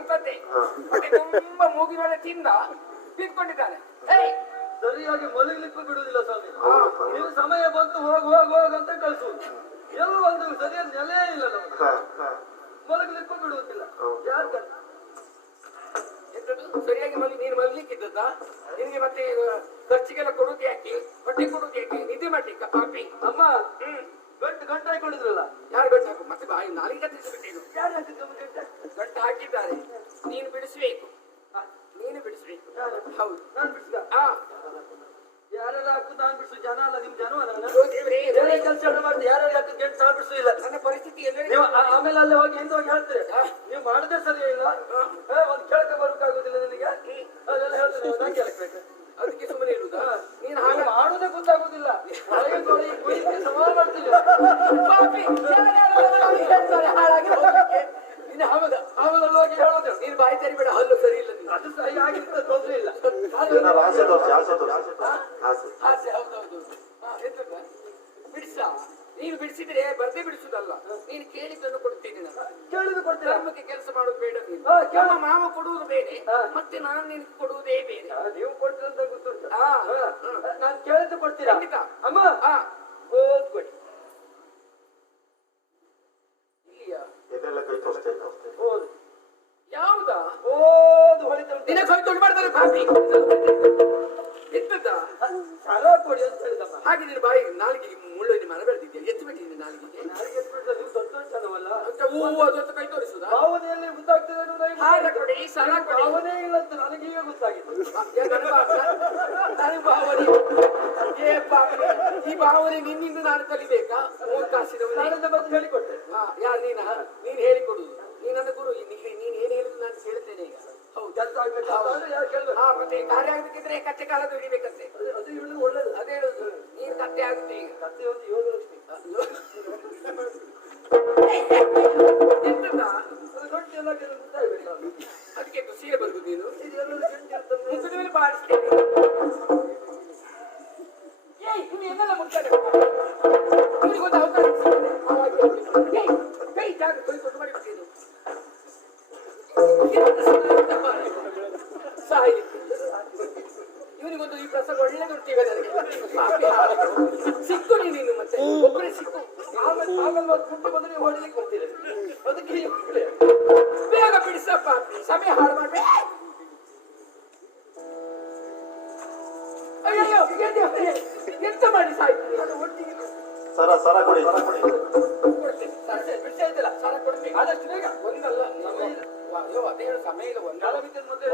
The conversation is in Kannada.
ಇಂಥದ್ದೇ ಹೊಟ್ಟೆ ತುಂಬಾ ಮೂಗಿನೊಳೆ ತಿಂದ ಬಿದ್ಕೊಂಡಿದ್ದಾನೆ. ಸರಿಯಾಗಿ ಮಲಗಲಿಕ್ಕೂ ಬಿಡುವುದಿಲ್ಲ ಸ್ವಾಮಿ. ನೀವು ಸಮಯ ಬಂತು ಹೋಗ್ ಅಂತ ಕಳಿಸುವುದು. ಎಲ್ಲ ಒಂದು ಸರಿಯಾದ ನೆಲೆ ಇಲ್ಲ ನಮ್ಗೆ. ಮಲಗಲಿಕ್ಕೂ ಬಿಡುವುದಿಲ್ಲ. ಯಾರು ಸರಿಯಾಗಿ ನೀನು ಮಲಗಲಿಕ್ಕಿದ್ದದ ನಿನಗೆ ಮತ್ತೆ ಖರ್ಚಿಗೆಲ್ಲ ಕೊಡುದು ಯಾಕೆ, ಹೊಟ್ಟೆ ಕೊಡುದು ಯಾಕೆ, ನಿದ್ದೆ ಮಾಡ್ಲಿಕ್ಕ ಪಾಪಿ ಅಮ್ಮ. ಗಂಟೆ ಹಾಕೊಂಡಿದ್ರಲ್ಲ, ಯಾರು ಗಂಟೆ ಹಾಕು ಮತ್ತೆ ಬಾಯಿ ನಾಲಿಗೆ ಕತ್ತಿಸಿಬಿಟ್ಟೇನು? ಗಂಟೆ ಹಾಕಿದ್ದಾರೆ, ನೀನು ಬಿಡಿಸ್ಬೇಕು, ನೀನು ಬಿಡಿಸ್ಬೇಕು. ಹೌದು, ನಾನು ಬಿಡಿಸಿದ. ಯಾರೆಲ್ಲ ಹಾಕುದು ನಾನು ಬಿಡಿಸು. ಜನ ಅಲ್ಲ, ನಿಮ್ ಜನ ಕೆಲಸ ಮಾಡ್ತೀವಿ. ಯಾರೆಲ್ಲ ಹಾಕುದು ಗಂಟೆ ನಾನು ಬಿಡಿಸುದಿಲ್ಲ. ನನ್ನ ಪರಿಸ್ಥಿತಿ ನೀವು ಆಮೇಲೆ ಅಲ್ಲೇ ಹೋಗಿ ಹಿಂದೆ ಹೋಗಿ ಹೇಳ್ತೀರಿ ನೀವು ಮಾಡದೆ ಸರಿ ಇಲ್ಲ, ಒಂದ್ ಕೆಳಕ್ಕೆ ಬರೋಕ್ಕಾಗುದಿಲ್ಲ ನಿನಗೆ, ಅದೆಲ್ಲ ಹೇಳ್ತೀನಿ. ನಾನು ಕೇಳಕ್ಬೇಕು, ಅದಕ್ಕೆ ಸುಮ್ಮನೆ ಇರುದಾ? ನೀನು ಹಾಗೆ ಮಾಡುದೇ ಗೊತ್ತಾಗುದಿಲ್ಲ. ಸವಾಲು ಮಾಡ್ತೀನಿ. ಆಮೇಲೆ ಹೋಗಿ ಹೇಳೋದು ನೀನು ಬಾಯಿ ತೆರಿಬೇಡ, ಹಲ್ಲು ಸರಿ ಇಲ್ಲ. ಅದು ಸರಿ ಆಗಿರ್ತದೆ, ತೊಂದ್ರೆ ಇಲ್ಲ. ಆಸೆ ಹೌದೌದು. ಬಿಡಿಸ, ನೀನು ಬಿಡಿಸಿದ್ರೆ ಬರ್ದೇ ಬಿಡಿಸುದಲ್ಲ, ನೀನು ಕೇಳಿದ್ದನ್ನು ಕೊಡ್ತೀನಿ. ನಾನು ಕೇಳಿದ್ದು ಕೊಡ್ತೀರಾ? ಧರ್ಮಕ್ಕೆ ಕೆಲಸ ಮಾಡೋದು ಬೇಡ. ನೀನು ನಮ್ಮ ಮಾವ ಕೊಡುವುದು ಬೇರೆ, ಮತ್ತೆ ನಾನು ನಿನಗೆ ಕೊಡುವುದೇ ಬೇರೆ. ನೀವು ಕೊಡ್ತೀರಂತ ಗೊತ್ತುಂಟು. ನಾನು ಕೇಳಿದ್ದು ಕೊಡ್ತೀರಾ? ಅಮ್ಮ ಓದ್ಕೊಡಿ. ಇಲ್ಲಿಯಾ ಓದು. ಯಾವುದಾ? ಓದು ಹೊಳಿತ ದಿನ ಕೈ ತೊಂಡು ಮಾಡ್ತಾರೆ ಪಾಪಿ. ಎತ್ತದ ಸಾಲ ಕೊಡಿ ಅಂತ ಹೇಳಿದಮ್ಮ. ಹಾಗೆ ನೀನು ಬಾಯಿ ನಾಲಿಗೆ ಮುಳ್ಳು ಮರ ಬೆಳೆದಿದ್ಯಾ? ಎತ್ತು ಬಿಟ್ಟಿದ್ದೀನಿ ನಾಲಿಗೆ. ನಾಲಿಗೆ ಎತ್ಬಿಟ್ರೆ ನೀವು ದೊಡ್ಡ ಜನವಲ್ಲ. ಹೂವು ಅದು ಅಂತ ಕೈ ತೋರಿಸುದಾ? ಭಾವನೆಯಲ್ಲಿ ಗೊತ್ತಾಗ್ತದೆ. ಹಾರ ಕೊಡಿ, ಸಾಲ ಕೊಡಿ. ಭಾವನೆ ಇಲ್ಲ ಅಂತ ನನಗೀಗ ಗೊತ್ತಾಗಿತ್ತು. ನನಗೆ ಭಾವನೆ ಏ ಪಾಪಿ, ಈ ಭಾವನೆ ನಿನ್ನಿಂದ ನಾನು ಕಲಿಬೇಕಾ? ನಾನಿಂದ ಮತ್ತೆ ಹೇಳಿಕೊಟ್ಟೆ. ಯಾರು ನೀನ? ನೀನ್ ಹೇಳಿಕೊಡುದು. ನೀ ನನ್ನ ಗುರು. ನೀನ್ ಏನ್ ಹೇಳಿದ್ರು ನಾನು ಕೇಳ್ತೇನೆ ಈಗ. ಹೌದು, ಕೆಲಸ ಆಗ್ಬೇಕು. ಮತ್ತೆ ಕಾರ್ಯ ಆಗಬೇಕಿದ್ರೆ ಕತ್ತೆ ಕಾಲದ ಹಿಡಿಬೇಕಂತೆ. ಅದು ಹೇಳುದು ಒಳ್ಳೇದು. ಅದೇ ಹೇಳುದು. ನೀನ್ ಕತ್ತೆ ಆಗುತ್ತೆ ಈಗ. ಕತ್ತೆ ಒಂದು ಯೋಗಲಕ್ಷ್ಮಿ. ಎಂತದ ಗಂಟೆ ಎಲ್ಲ ಗೊತ್ತಾಗ್ಬೇಕು. ಅದಕ್ಕೆ ಸೀರೆ ಬರುದು ನೀನು ಇದೆಲ್ಲ ಗಂಟೆ ಇರ್ತದೆ. ಮುಖದ ಮೇಲೆ ಬಾರಿಸ್ತೇನೆ. ಇನ್ನು ಏನೆಲ್ಲ ಮುಟ್ಟಾರೆ ಇವನಿಗೆ ಒಂದು ಅವಕಾಶ ಕೈ ಜಾಗ ಕೈ ಕೊಟ್ಟು ಮಾಡಿಬಿಟ್ಟೇನು ಸಾಯ್ಲಿಕ್ಕೆ. ಇವನಿಗೊಂದು ಈ ಪ್ರಸಂಗ ಒಳ್ಳೆದುಂಟೀಗ ನನಗೆ. ಸಿಕ್ಕು ನೀನು ಮತ್ತೆ ಒಬ್ಬರೇ ಸಿಕ್ಕು. ಆಮೇಲೆ ಗುಂಡು ಬಂದ್ರೆ ಹೊಡಿಲಿಕ್ಕೆ ಬರ್ತೀರಿ. ಅದಕ್ಕೆ ಬೇಗ ಬಿಡಿಸಪ್ಪ, ಸಮಯ ಹಾಳು ಮಾಡ್ಬೇ. ಅಯ್ಯೋ ಎಂತ ಮಾಡಿ ಸಾಯ್ತೀನಿ. ಒಟ್ಟಿಗೆ ಸರ ಕೊಡಿ. ಬಿಡಿಸಾಯ್ತಲ್ಲ, ಸಾಲ ಕೊಡ್ತೀನಿ. ಆದಷ್ಟು ಬೇಗ. ಒಂದಲ್ಲ ಅಯ್ಯೋ ಅದೇ ಹೇಳು, ಸಮಯ ಇಲ್ಲ. ಒಂದು ಕಾಲ ಬಿದ್ದ ಮತ್ತೆ